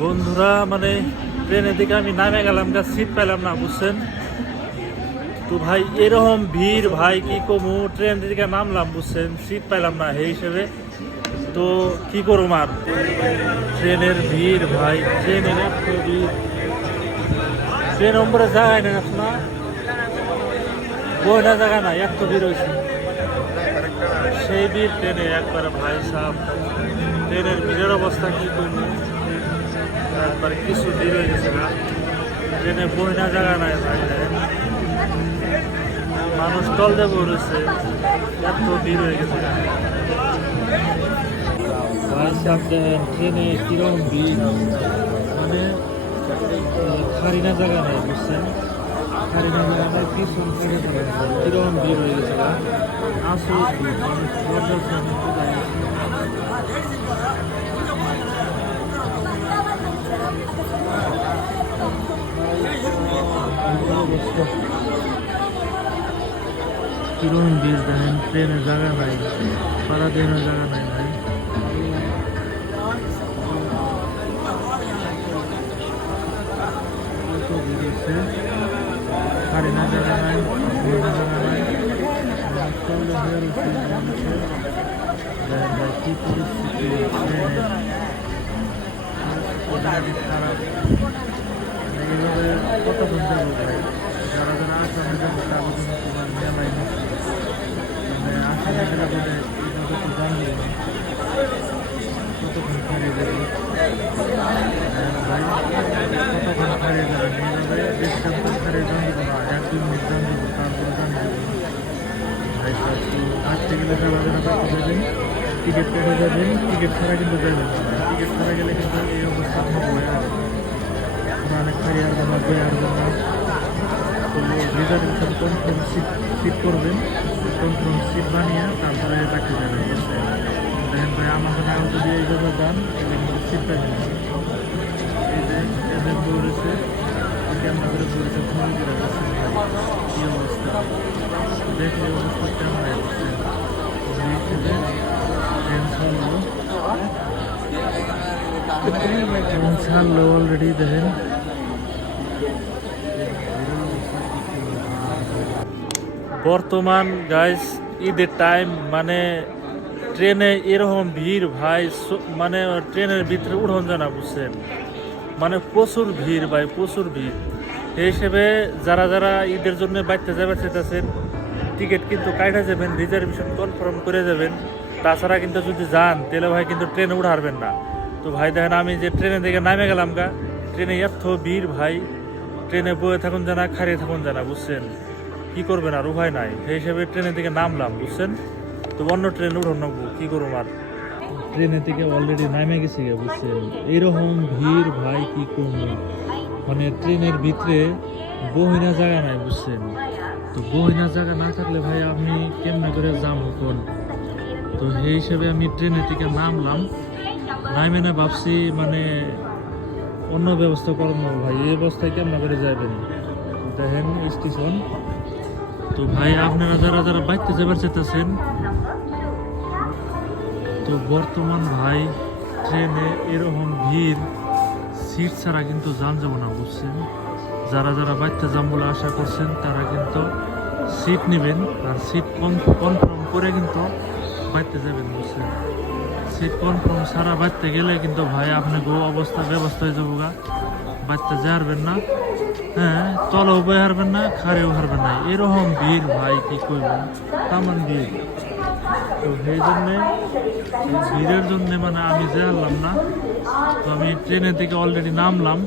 বন্ধুরা মানে ট্রেনের দিকে আমি নামে গেলাম, সিট পেলাম না, বুঝছেন তো ভাই। এরকম ভিড় ভাই, কি কমু, ট্রেন দিকে নামলাম, বুঝছেন, সিট পেলাম না এই হিসেবে। তো কি করুম আর, ট্রেনের ভিড় ভাই, ট্রেনের এত ভিড়, ট্রেন নম্বরে জায়গায় না না, বইটা জায়গা না, এত ভিড় হয়েছে, সেই ভিড় ট্রেনে একবারে ভাই সাহেব। ট্রেনের ভিড়ের অবস্থা কি করবো, একবারে কিছু ভিড় হয়ে গেছে না, ট্রেনে বইনা জায়গা নাই ভাই। মানুষ তল দেবো রয়েছে, এত ভিড় হয়ে গেছে ভাই সাহেব। দেখেন ট্রেনে কিরকম ভিড়, মানে খারি না জায়গা নাই, বুঝছেন, খারি না জায়গা নাই, পিছন খারি জায়গা নাই, কিরকম ভিড় হয়ে গেছে না, আসল মানুষ দরজার সামনে কোথায় অবস্থা, কিরকম ভিড় দেখেন, ট্রেনের জায়গা নাই, পাড়া ট্রেনের জায়গা নাই ভাই। খারি না জায়গা নাই, জায়গা নাই, কি পরিস্থিতি ট্রেনের, খারাপ। এইভাবে কতক্ষণ যাবো ভাই, যারা যারা আসামে যাবো তাদের জন্য তোমার মেলাই নিচ্ছে, মানে আসামে গেলে বলে এইভাবে তো জানবো না কতক্ষণ হারিয়ে যাবে ভাই, কতক্ষণ হারিয়ে যাবেন এইভাবে, ডিস্টেন্স হারিয়ে জান দিব না, 1-2 মিনিট জান দিব, তারপরে জান দিব ভাই। আসতে গেলে যাবেন, যাবেন টিকিট কেটে যাবেন, টিকিট ছাড়া কিন্তু যাবেন, টিকিট ছাড়া গেলে কিন্তু এই অবস্থা হবে অনেক খালি আসবেন না, বয়ে আসবেন না। তো রিজার্ভেশন কনফার্ম সিট করবেন, কনফার্ম সিট বানিয়ে তারপরে রাখতে যাবেন, বুঝছেন। দেখেন ভাই আমার সাথে আউট দিয়ে এইভাবে যান, এবার সিট পাবেন, এই যে এদের দৌড়েছে, ক্যামেরা করে দৌড়েছে, ফোন করে যাচ্ছেন ভাই, কী অবস্থা দেখলে অবস্থা কেমন হচ্ছে। ট্রেন ছাড়লো অলরেডি, দেখেন বর্তমান গাইস ঈদের টাইম, মানে ট্রেনে এরকম ভিড় ভাই, মানে ট্রেনের ভিতরে উঠন জানা, বুঝছেন, মানে প্রচুর ভিড় ভাই, প্রচুর ভিড়। এই হিসেবে যারা যারা ঈদের জন্য বাইতে যাবে চাইতেছেন, টিকিট কিন্তু কাটা যাবেন, রিজার্ভেশন কনফার্ম করে যাবেন, তাছাড়া কিন্তু যদি যান তাহলে ভাই কিন্তু ট্রেনে উঠারবেন না। তো ভাই দেখেন আমি যে ট্রেনের দিকে নামে গেলাম গা, ট্রেনে এত ভিড় ভাই, ট্রেনে বয়ে থাকুন জানা, খারিয়ে থাকুন জানা, বুঝছেন, কি করবেন আর উপায় নাই, সেই হিসেবে ট্রেনের দিকে নামলাম, বুঝছেন। তো অন্য ট্রেন উঠো নেবো, কি করবো আর, ট্রেনের থেকে অলরেডি নামে গেছি গে, বুঝছেন। এইরকম ভিড় ভাই, কি করবো, মানে ট্রেনের ভিতরে বহিনা জায়গা নাই, বুঝছেন। তো বহিনা জায়গা না থাকলে ভাই আমি কেমনে করে যাবো কোন। তো সেই হিসেবে আমি ট্রেনের থেকে নামলাম, নামে না ভাবছি মানে অন্য ব্যবস্থা করবো ভাই, এই অবস্থায় কেমন করে যাবেন, দেখেন স্টেশন। তো ভাই আপনারা যারা যারা বাইতে যাবার চাইতেছেন, তো বর্তমান ভাই ট্রেনে এরকম ভিড়, সিট ছাড়া কিন্তু যান যাবো না, বুঝছেন। যারা যারা বাইতে যান বলে আশা করছেন তারা কিন্তু সিট নেবেন, আর সিট কনফার্ম করে কিন্তু বাইতে যাবেন, বুঝছেন। সিট কনফার্ম ছাড়া বাইতে গেলে কিন্তু ভাই আপনি গো অবস্থা ব্যবস্থা হয়ে যাবো গা, বাইতে যাবেন না, হ্যাঁ, তলেও বয়ে হারবেন না, খারেও হারবেন না, এরকম ভিড় ভাই, কি করব, তেমন ভিড়। তো সেই জন্যে ভিড়ের জন্যে মানে আমি যে হারলাম না। তো আমি ট্রেনের থেকে অলরেডি নামলাম,